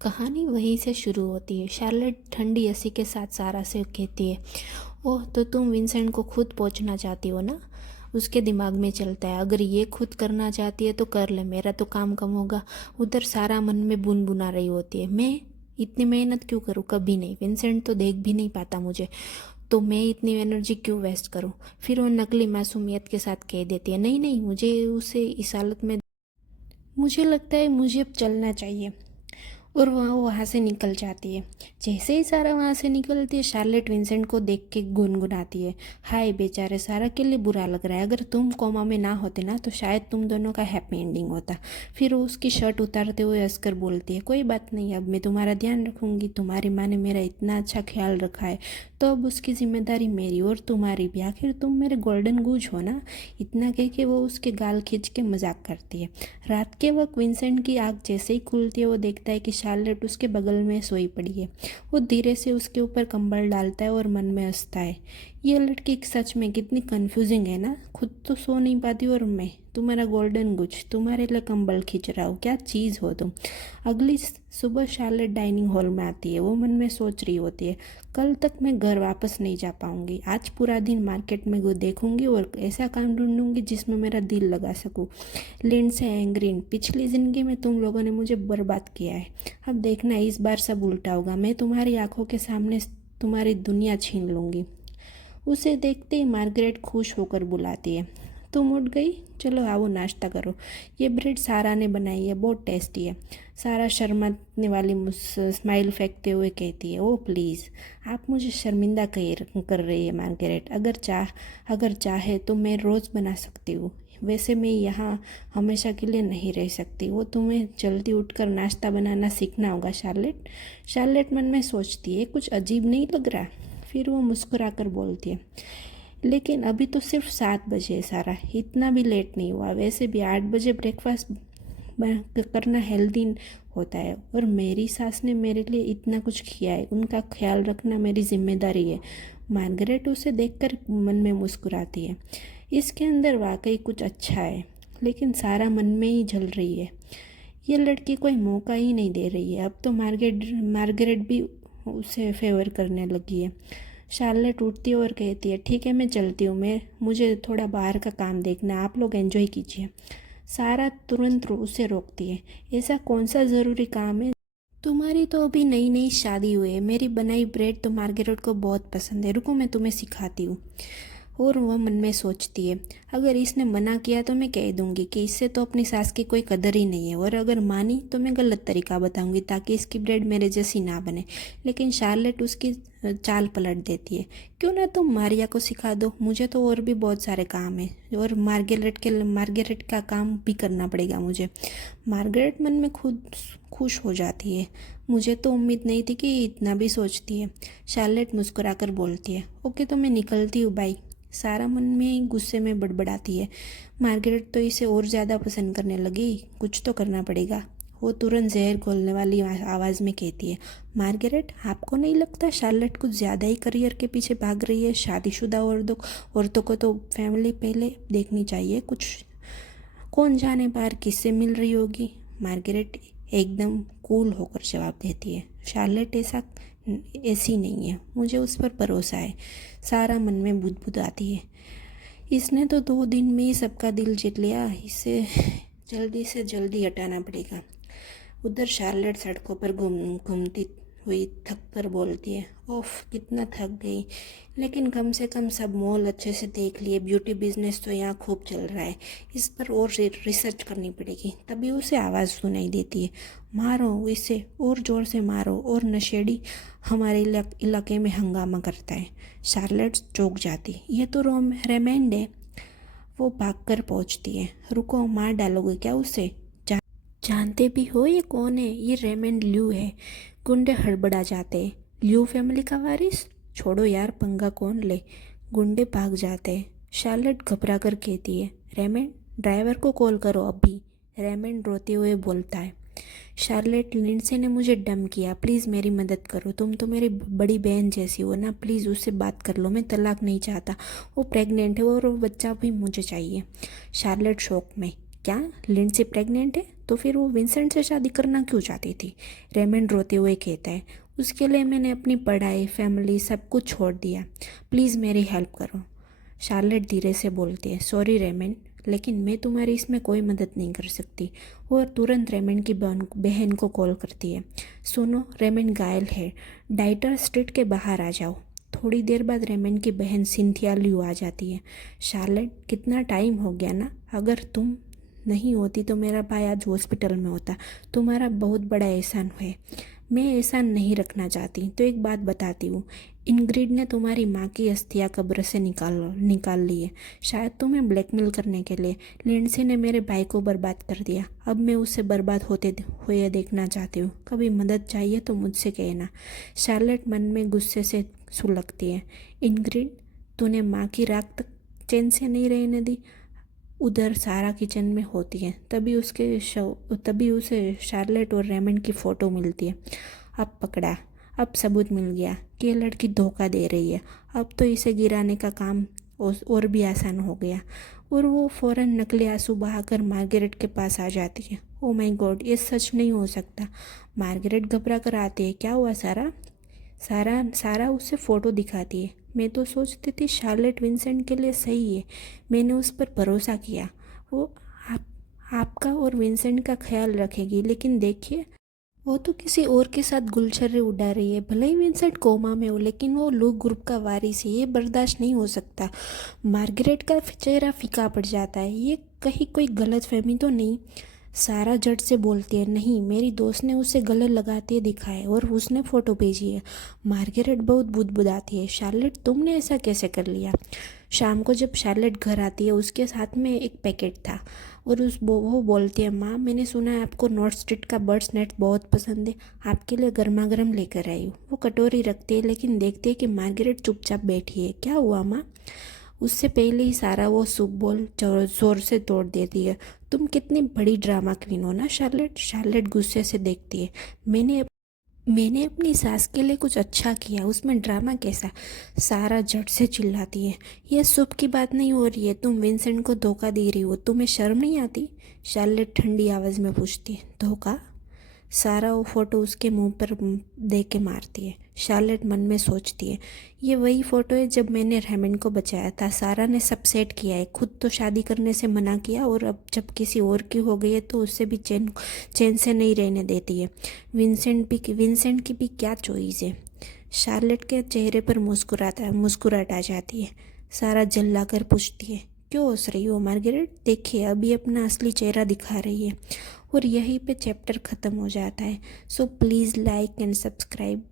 कहानी वहीं से शुरू होती है। शार्लेट ठंडी हंसी के साथ सारा से कहती है, ओह तो तुम विंसेंट को खुद पहुंचना चाहती हो ना। उसके दिमाग में चलता है, अगर ये खुद करना चाहती है तो कर ले, मेरा तो काम कम होगा। उधर सारा मन में बुनबुना रही होती है, मैं इतनी मेहनत क्यों करूँ, कभी नहीं, विंसेंट तो देख भी नहीं पाता मुझे, तो मैं इतनी एनर्जी क्यों वेस्ट करूँ। फिर वो नकली मासूमियत के साथ कह देती है, नहीं नहीं, मुझे उसे इस हालत में, मुझे लगता है मुझे अब चलना चाहिए। और वह वहाँ से निकल जाती है। जैसे ही सारा वहाँ से निकलती है, शार्लेट विंसेंट को देख के गुनगुनाती है, हाय बेचारे सारा के लिए बुरा लग रहा है, अगर तुम कोमा में ना होते ना तो शायद तुम दोनों का हैप्पी एंडिंग होता। फिर वो उसकी शर्ट उतारते हुए हंसकर बोलती है, कोई बात नहीं, अब मैं तुम्हारा ध्यान रखूंगी, तुम्हारी माँ ने मेरा इतना अच्छा ख्याल रखा है तो अब उसकी जिम्मेदारी मेरी और तुम्हारी भी, आखिर तुम मेरे गोल्डन गूज हो ना। इतना कह के वो उसके गाल खींच के मजाक करती है। रात के वक्त विंसेंट की आँख जैसे ही खुलती है, वो देखता है कि शार्लेट उसके बगल में सोई पड़ी है। वो धीरे से उसके ऊपर कंबल डालता है और मन में हंसता है, ये लड़की सच में कितनी कंफ्यूजिंग है ना, खुद तो सो नहीं पाती और मैं तुम्हारा गोल्डन गुच तुम्हारे लिए कंबल खींच रहा हूँ, क्या चीज़ हो तुम। अगली सुबह शार्लेट डाइनिंग हॉल में आती है। वो मन में सोच रही होती है, कल तक मैं घर वापस नहीं जा पाऊंगी, आज पूरा दिन मार्केट में देखूंगी और ऐसा काम ढूंढूंगी जिसमें मेरा दिल लगा सकूं। लिंडसे एंग्रीन, पिछली ज़िंदगी में तुम लोगों ने मुझे बर्बाद किया है, अब देखना इस बार सब उल्टा होगा, मैं तुम्हारी आंखों के सामने तुम्हारी दुनिया छीन लूँगी। उसे देखते ही मार्गरेट खुश होकर बुलाती है, तुम उठ गई, चलो आओ नाश्ता करो, ये ब्रेड सारा ने बनाई है, बहुत टेस्टी है। सारा शर्माने वाली स्माइल फेंकते हुए कहती है, ओह प्लीज़, आप मुझे शर्मिंदा कर रही है मार्गरेट, अगर चाहे तो मैं रोज़ बना सकती हूँ, वैसे मैं यहाँ हमेशा के लिए नहीं रह सकती, वो तुम्हें जल्दी उठकर नाश्ता बनाना सीखना होगा शार्लेट। शार्लेट मन में सोचती है, कुछ अजीब नहीं लग रहा। फिर वो मुस्कुराकर बोलती है, लेकिन अभी तो सिर्फ 7 बजे है सारा, इतना भी लेट नहीं हुआ, वैसे भी 8 बजे ब्रेकफास्ट करना हेल्दी होता है और मेरी सास ने मेरे लिए इतना कुछ किया है, उनका ख्याल रखना मेरी जिम्मेदारी है। मार्गरेट उसे देखकर मन में मुस्कुराती है, इसके अंदर वाकई कुछ अच्छा है, लेकिन सारा मन में ही जल रही है, ये लड़की कोई मौका ही नहीं दे रही है। अब तो मार्गरेट भी उसे फेवर करने लगी है। शार्लेट उठती है और कहती है, ठीक है मैं चलती हूँ, मैं मुझे थोड़ा बाहर का काम देखना है, आप लोग एंजॉय कीजिए। सारा तुरंत उसे रोकती है, ऐसा कौन सा ज़रूरी काम है, तुम्हारी तो अभी नई नई शादी हुई है, मेरी बनाई ब्रेड तो मार्गरेट को बहुत पसंद है, रुको मैं तुम्हें सिखाती हूँ। और वह मन में सोचती है, अगर इसने मना किया तो मैं कह दूंगी कि इससे तो अपनी सास की कोई कदर ही नहीं है, और अगर मानी तो मैं गलत तरीका बताऊंगी ताकि इसकी ब्रेड मेरे जैसी ना बने। लेकिन शार्लेट उसकी चाल पलट देती है, क्यों ना तुम मारिया को सिखा दो, मुझे तो और भी बहुत सारे काम है और मार्गरेट का काम भी करना पड़ेगा मुझे। मार्गरेट मन में खुद खुश हो जाती है, मुझे तो उम्मीद नहीं थी कि इतना भी सोचती है। शार्लेट मुस्कुराकर बोलती है, ओके तो मैं निकलती हूँ, बाय। सारा मन में ही गुस्से में बड़बड़ाती है, मार्गरेट तो इसे और ज़्यादा पसंद करने लगी, कुछ तो करना पड़ेगा। वो तुरंत जहर घोलने वाली आवाज़ में कहती है, मार्गरेट आपको नहीं लगता शार्लेट कुछ ज़्यादा ही करियर के पीछे भाग रही है, शादीशुदा औरतों को तो फैमिली पहले देखनी चाहिए, कुछ कौन जाने बाहर किससे मिल रही होगी। मार्गरेट एकदम कूल होकर जवाब देती है, शार्लेट ऐसी नहीं है, मुझे उस पर भरोसा है। सारा मन में बुदबुद आती है, इसने तो 2 दिन में ही सबका दिल जीत लिया, इसे जल्दी से जल्दी हटाना पड़ेगा। उधर शार्लेट सड़कों पर घूमती हुई थक कर बोलती है, ओफ कितना थक गई, लेकिन कम से कम सब मॉल अच्छे से देख लिए, ब्यूटी बिजनेस तो यहाँ खूब चल रहा है, इस पर और रिसर्च करनी पड़ेगी। तभी उसे आवाज़ सुनाई देती है, मारो इसे और ज़ोर से मारो, और नशेड़ी हमारे इलाके में हंगामा करता है। शार्लेट चौंक जाती, ये तो रेमंड है। वो भागकर पहुंचती है, रुको मार डालोगे क्या उसे, जानते भी हो ये कौन है, ये रेमंड ल्यू है। गुंडे हड़बड़ा जाते हैं, ल्यू फैमिली का वारिस, छोड़ो यार पंगा कौन ले। गुंडे भाग जाते हैं। शार्लेट घबरा कर कहती है, रेमंड ड्राइवर को कॉल करो अभी। रेमंड रोते हुए बोलता है, शार्लेट लिंडसे ने मुझे डम किया, प्लीज़ मेरी मदद करो, तुम तो मेरी बड़ी बहन जैसी हो ना, प्लीज़ उससे बात कर लो, मैं तलाक नहीं चाहता, वो प्रेग्नेंट है और वो बच्चा भी मुझे चाहिए। शार्लेट शॉक में, क्या लिंडसे प्रेग्नेंट है, तो फिर वो विंसेंट से शादी करना क्यों चाहती थी? रेमंड रोते हुए कहता है, उसके लिए मैंने अपनी पढ़ाई, फैमिली सब कुछ छोड़ दिया। प्लीज़ मेरी हेल्प करो। शार्लेट धीरे से बोलती है, सॉरी रेमंड, लेकिन मैं तुम्हारी इसमें कोई मदद नहीं कर सकती। और तुरंत रेमंड की बहन को कॉल करती है, सुनो रेमंड घायल है, डाइटर स्ट्रीट के बाहर आ जाओ। थोड़ी देर बाद रेमंड की बहन सिंथिया लियो आ जाती है। शार्लेट, कितना टाइम हो गया ना, अगर तुम नहीं होती तो मेरा भाई आज हॉस्पिटल में होता। तुम्हारा बहुत बड़ा एहसान है। मैं एहसान नहीं रखना चाहती, तो एक बात बताती हूँ, इंग्रिड ने तुम्हारी माँ की अस्थियाँ कब्र से निकाल ली है, शायद तुम्हें ब्लैकमेल करने के लिए। लिंडसे ने मेरे भाई को बर्बाद कर दिया, अब मैं उसे बर्बाद होते हुए देखना चाहती हूँ। कभी मदद चाहिए तो मुझसे कहना। शार्लेट मन में गुस्से से सुलगती है, इंग्रिड, तूने माँ की राख तक चैन से नहीं रहने दी। उधर सारा किचन में होती है, तभी उसे शार्लेट और रेमंड की फ़ोटो मिलती है। अब पकड़ा, अब सबूत मिल गया कि ये लड़की धोखा दे रही है। अब तो इसे गिराने का काम और भी आसान हो गया। और वो फ़ौरन नकली आंसू बहाकर मार्गरेट के पास आ जाती है। ओ माय गॉड, ये सच नहीं हो सकता। मार्गरेट घबरा कर आती है, क्या हुआ सारा? सारा उसे फ़ोटो दिखाती है। मैं तो सोचती थी शार्लेट विंसेंट के लिए सही है, मैंने उस पर भरोसा किया, वो आप आपका और विंसेंट का ख्याल रखेगी, लेकिन देखिए वो तो किसी और के साथ गुलछर्रे उड़ा रही है। भले ही विंसेंट कोमा में हो, लेकिन वो लूक ग्रुप का वारिस है, ये बर्दाश्त नहीं हो सकता। मार्गरेट का चेहरा फीका पड़ जाता है, ये कहीं कोई गलत फहमी तो नहीं? सारा झट से बोलती है, नहीं, मेरी दोस्त ने उसे गले लगाते दिखा है और उसने फ़ोटो भेजी है। मार्गरेट बहुत बुदबुदाती है, शार्लेट तुमने ऐसा कैसे कर लिया? शाम को जब शार्लेट घर आती है, उसके साथ में एक पैकेट था और वो बोलती है, माँ, मैंने सुना है आपको नॉर्थ स्ट्रीट का बर्ड्स नेट बहुत पसंद है, आपके लिए गर्मा गर्म लेकर आई हूँ। वो कटोरी रखती है, लेकिन देखती है कि मार्गरेट चुपचाप बैठी है। क्या हुआ माँ? उससे पहले ही सारा वो सूप बोल जोर से तोड़ देती है। तुम कितनी बड़ी ड्रामा क्वीन हो ना शार्लेट। शार्लेट गुस्से से देखती है, मैंने अपनी सास के लिए कुछ अच्छा किया, उसमें ड्रामा कैसा? सारा झट से चिल्लाती है, यह सूप की बात नहीं हो रही है, तुम विंसेंट को धोखा दे रही हो, तुम्हें शर्म नहीं आती? शार्लेट ठंडी आवाज़ में पूछती है, धोखा? सारा वो फ़ोटो उसके मुंह पर दे के मारती है। शार्लेट मन में सोचती है, ये वही फ़ोटो है जब मैंने रेमंड को बचाया था। सारा ने सब सेट किया है, खुद तो शादी करने से मना किया और अब जब किसी और की हो गई है तो उससे भी चैन से नहीं रहने देती है। विंसेंट की भी क्या चॉइस है? शार्लेट के चेहरे पर मुस्कुराहट आ जाती है। सारा जल्ला कर पूछती है, क्यों हंस रही हो मार्गरेट? देखिए, अभी अपना असली चेहरा दिखा रही है। और यहीं पे चैप्टर ख़त्म हो जाता है। So please like and subscribe.